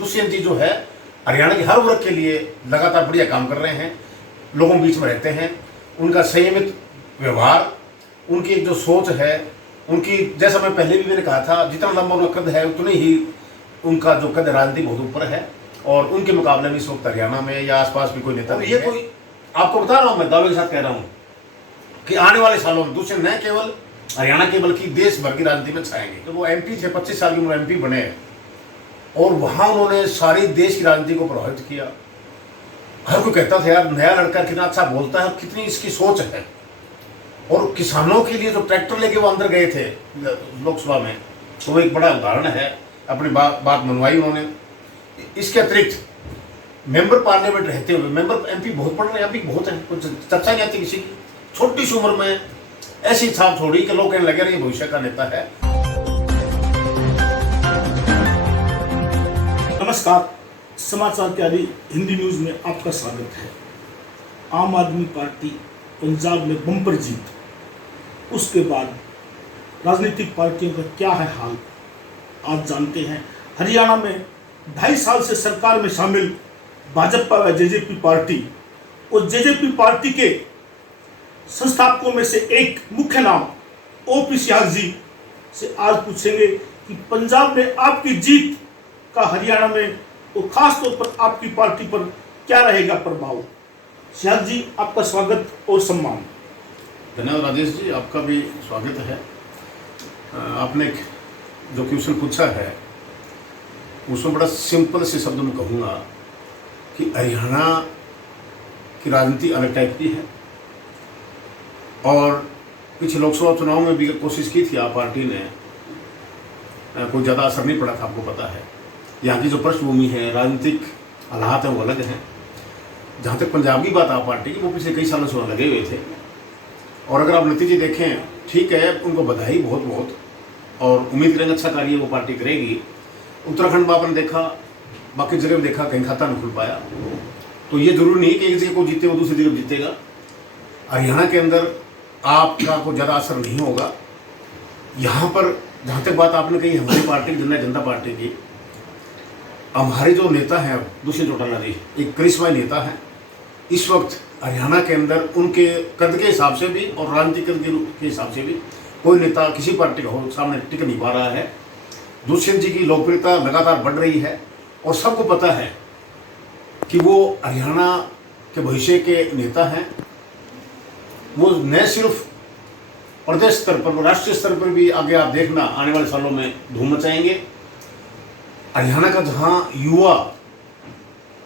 दुष्यंत जी जो है हरियाणा के हर वर्ग के लिए लगातार बढ़िया काम कर रहे हैं, लोगों के बीच में रहते हैं। उनका संयमित व्यवहार, उनकी एक जो सोच है, उनकी, जैसा मैं पहले भी मैंने कहा था, जितना लंबा उनका कद है उतने ही उनका जो कद राजनीति बहुत ऊपर है। और उनके मुकाबले में इस वक्त हरियाणा में या आसपास भी कोई नेता नहीं है। कोई आपको बता रहा हूँ, मैं दावे के साथ कह रहा हूँ कि आने वाले सालों में दुष्यंत न केवल हरियाणा के बल्कि देश भर की राजनीति में छाएंगे। तो वो MP थे, 25 साल की उम्र MP बने और वहां उन्होंने सारी देश की राजनीति को प्रभावित किया। हर कोई कहता था यार नया लड़का कितना अच्छा बोलता है, कितनी इसकी सोच है। और किसानों के लिए जो ट्रैक्टर लेके वो अंदर गए थे लोकसभा में, तो वो एक बड़ा उदाहरण है। अपनी बात मनवाई उन्होंने। इसके अतिरिक्त मेंबर पार्लियामेंट रहते हुए, मेंबर MP बहुत पढ़ रहे हैं, अभी बहुत है, कुछ चर्चा नहीं आती किसी की। छोटी सी उम्र में ऐसी छाप छोड़ी कि लोग कहने लगे ये भविष्य का नेता है। नमस्कार, समाचार तैयारी हिंदी न्यूज में आपका स्वागत है। आम आदमी पार्टी पंजाब में बम्पर जीत, उसके बाद राजनीतिक पार्टियों का क्या है हाल, आज जानते हैं। हरियाणा में 2.5 साल से सरकार में शामिल भाजपा व JJP पार्टी और JJP पार्टी के संस्थापकों में से एक मुख्य नाम OP सियाग जी से आज पूछेंगे कि पंजाब में आपकी जीत का हरियाणा में और खास तौर पर आपकी पार्टी पर क्या रहेगा प्रभाव। सियाग जी, आपका स्वागत और सम्मान। धन्यवाद राजेश जी, आपका भी स्वागत है। आपने जो क्वेश्चन पूछा है उसमें बड़ा सिंपल से शब्द में कहूँगा कि हरियाणा की राजनीति अलग टाइप की है। और पिछले लोकसभा चुनाव में भी कोशिश की थी आप पार्टी ने, कोई ज़्यादा असर नहीं पड़ा था, आपको पता है। यहाँ की जो पृष्ठभूमि है, राजनीतिक हालात हैं, वो अलग हैं। जहाँ तक पंजाब की बात आप पार्टी की, वो पिछले कई सालों से वहाँ लगे हुए थे। और अगर आप नतीजे देखें, ठीक है, उनको बधाई बहुत बहुत, और उम्मीद करेंगे अच्छा कार्य वो पार्टी करेगी। उत्तराखंड में आपने देखा, बाकी जगह में देखा, कहीं खाता नहीं खुल पाया। तो ये जरूरी नहीं कि एक जगह को जीते वो दूसरी जगह जीतेगा। हरियाणा के अंदर आपका कोई ज़्यादा असर नहीं होगा। यहाँ पर जहाँ तक बात आपने कही हमारी पार्टी की, जनता पार्टी की, हमारे जो नेता हैं दुष्यंत चौटाला जी, एक करिश्माई नेता हैं। इस वक्त हरियाणा के अंदर उनके कद के हिसाब से भी और राजनीतिक कद के हिसाब से भी कोई नेता किसी पार्टी का हो सामने टिक नहीं पा रहा है। दुष्यंत जी की लोकप्रियता लगातार बढ़ रही है और सबको पता है कि वो हरियाणा के भविष्य के नेता हैं। वो न सिर्फ प्रदेश स्तर पर, राष्ट्रीय स्तर पर भी आगे आप देखना आने वाले सालों में धूम मचाएंगे। हरियाणा का जहाँ युवा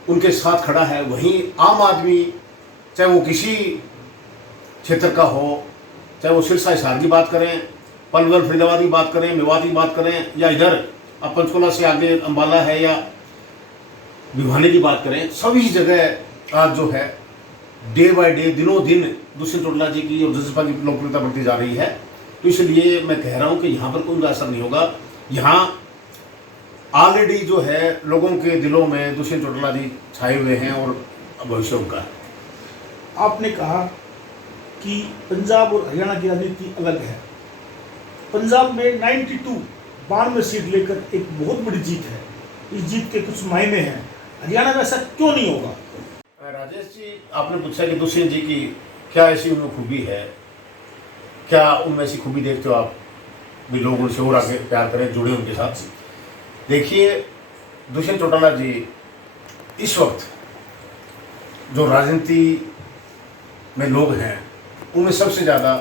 उनके साथ खड़ा है, वहीं आम आदमी, चाहे वो किसी क्षेत्र का हो, चाहे वो सिरसा हिसार की बात करें, पलवल फरीदाबाद की बात करें, मेवात की बात करें, या इधर अब पंचकुला से आगे अम्बाला है या भिवानी की बात करें, सभी जगह आज जो है डे बाय डे, दिनों दिन दुष्यंत चौटाला जी की और जसपा की लोकप्रियता बढ़ती जा रही है। तो इसलिए मैं कह रहा हूँ कि यहाँ पर कोई असर नहीं होगा। यहाँ ऑलरेडी जो है लोगों के दिलों में दुष्यंत चौटाला जी छाए हुए हैं और भविष्य उनका है। आपने कहा कि पंजाब और हरियाणा की राजनीति अलग है। पंजाब में 92 सीट लेकर एक बहुत बड़ी जीत है। इस जीत के कुछ मायने हैं। हरियाणा में ऐसा क्यों नहीं होगा? राजेश जी, आपने पूछा कि दुष्यंत जी की क्या ऐसी उनमें खूबी है, क्या उनमें ऐसी खूबी देखते हो आप भी लोग उनसे और आगे प्यार करें, जुड़े उनके साथ। देखिए, दुष्यंत चौटाला जी इस वक्त जो राजनीति में लोग हैं उनमें सबसे ज़्यादा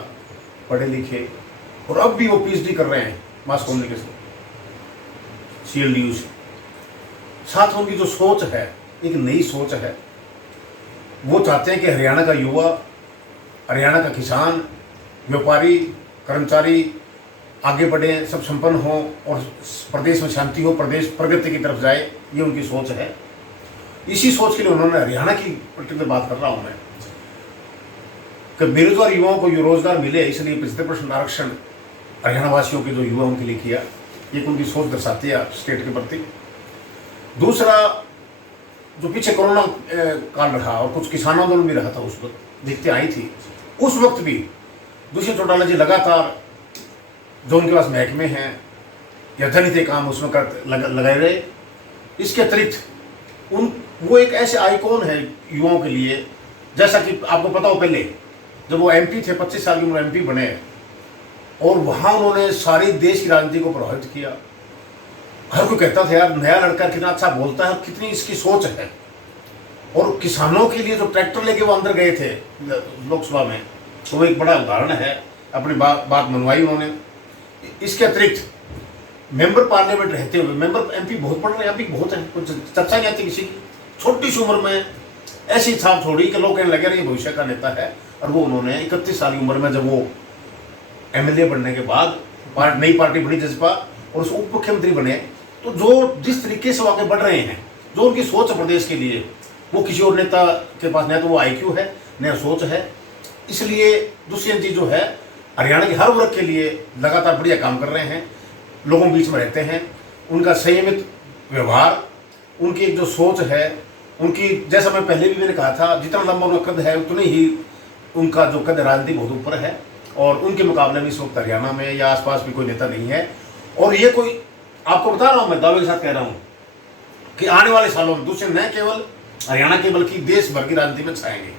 पढ़े लिखे, और अब भी वो PhD कर रहे हैं मास कम्युनिकेशन, CLDU से। साथ उनकी जो सोच है, एक नई सोच है। वो चाहते हैं कि हरियाणा का युवा, हरियाणा का किसान, व्यापारी, कर्मचारी आगे बढ़े, सब संपन्न हो और प्रदेश में शांति हो, प्रदेश प्रगति की तरफ जाए। ये उनकी सोच है। इसी सोच के लिए उन्होंने, हरियाणा की पर्टिकुलर बात कर रहा हूँ मैं, कि बेरोजगार युवाओं को रोजगार मिले, इसलिए 75% आरक्षण हरियाणा वासियों के जो युवाओं के लिए किया। ये उनकी सोच दर्शाती है स्टेट के प्रति। दूसरा, जो पीछे कोरोना काल रहा और कुछ किसान आंदोलन भी रहा था, उस वक्त दिखते आई थी, उस वक्त भी दुष्यंत चौटाला जी लगातार जो उनके पास महकमे हैं या धनित काम उसमें लगाए रहे इसके अतिरिक्त वो एक ऐसे आइकॉन है युवाओं के लिए, जैसा कि आपको पता हो पहले जब वो एमपी थे, 25 साल की उम्र एमपी बने और वहाँ उन्होंने सारी देश की राजनीति को प्रभावित किया। हर कोई कहता था यार नया लड़का कितना अच्छा बोलता है, कितनी इसकी सोच है। और किसानों के लिए जो ट्रैक्टर लेके वो अंदर गए थे लोकसभा में, तो वो एक बड़ा उदाहरण है। अपनी बात मनवाई उन्होंने। इसके अतिरिक्त मेंबर पार्लियामेंट रहते हुए, मेंबर एमपी बहुत पढ़ रहे हैं, एमपी बहुत है, कुछ चर्चा नहीं आती किसी की। छोटी सी उम्र में ऐसी छाप छोड़ी कि लोग कहने लगे ये भविष्य का नेता है। और वो उन्होंने 31 साल की उम्र में जब वो एमएलए बनने के बाद नई पार्टी बनी जसपा और उस उप मुख्यमंत्री बने, तो जो जिस तरीके से वो आगे बढ़ रहे हैं, जो उनकी सोच है प्रदेश के लिए, वो किसी और नेता के पास न तो वो IQ है न सोच है। इसलिए दुष्यंत जी जो है हरियाणा के हर वर्ग के लिए लगातार बढ़िया काम कर रहे हैं, लोगों के बीच में रहते हैं। उनका संयमित व्यवहार, उनकी जो सोच है, उनकी, जैसा मैं पहले भी मैंने कहा था, जितना लंबा उनका कद है उतनी ही उनका जो कद राजनीति बहुत ऊपर है। और उनके मुकाबले में इस वक्त हरियाणा में या आसपास भी कोई नेता नहीं है। और ये कोई, आपको बता रहा हूँ, मैं दावे के साथ कह रहा हूँ कि आने वाले सालों में दुष्यंत न केवल हरियाणा के बल्कि देश भर की राजनीति में छाएंगे।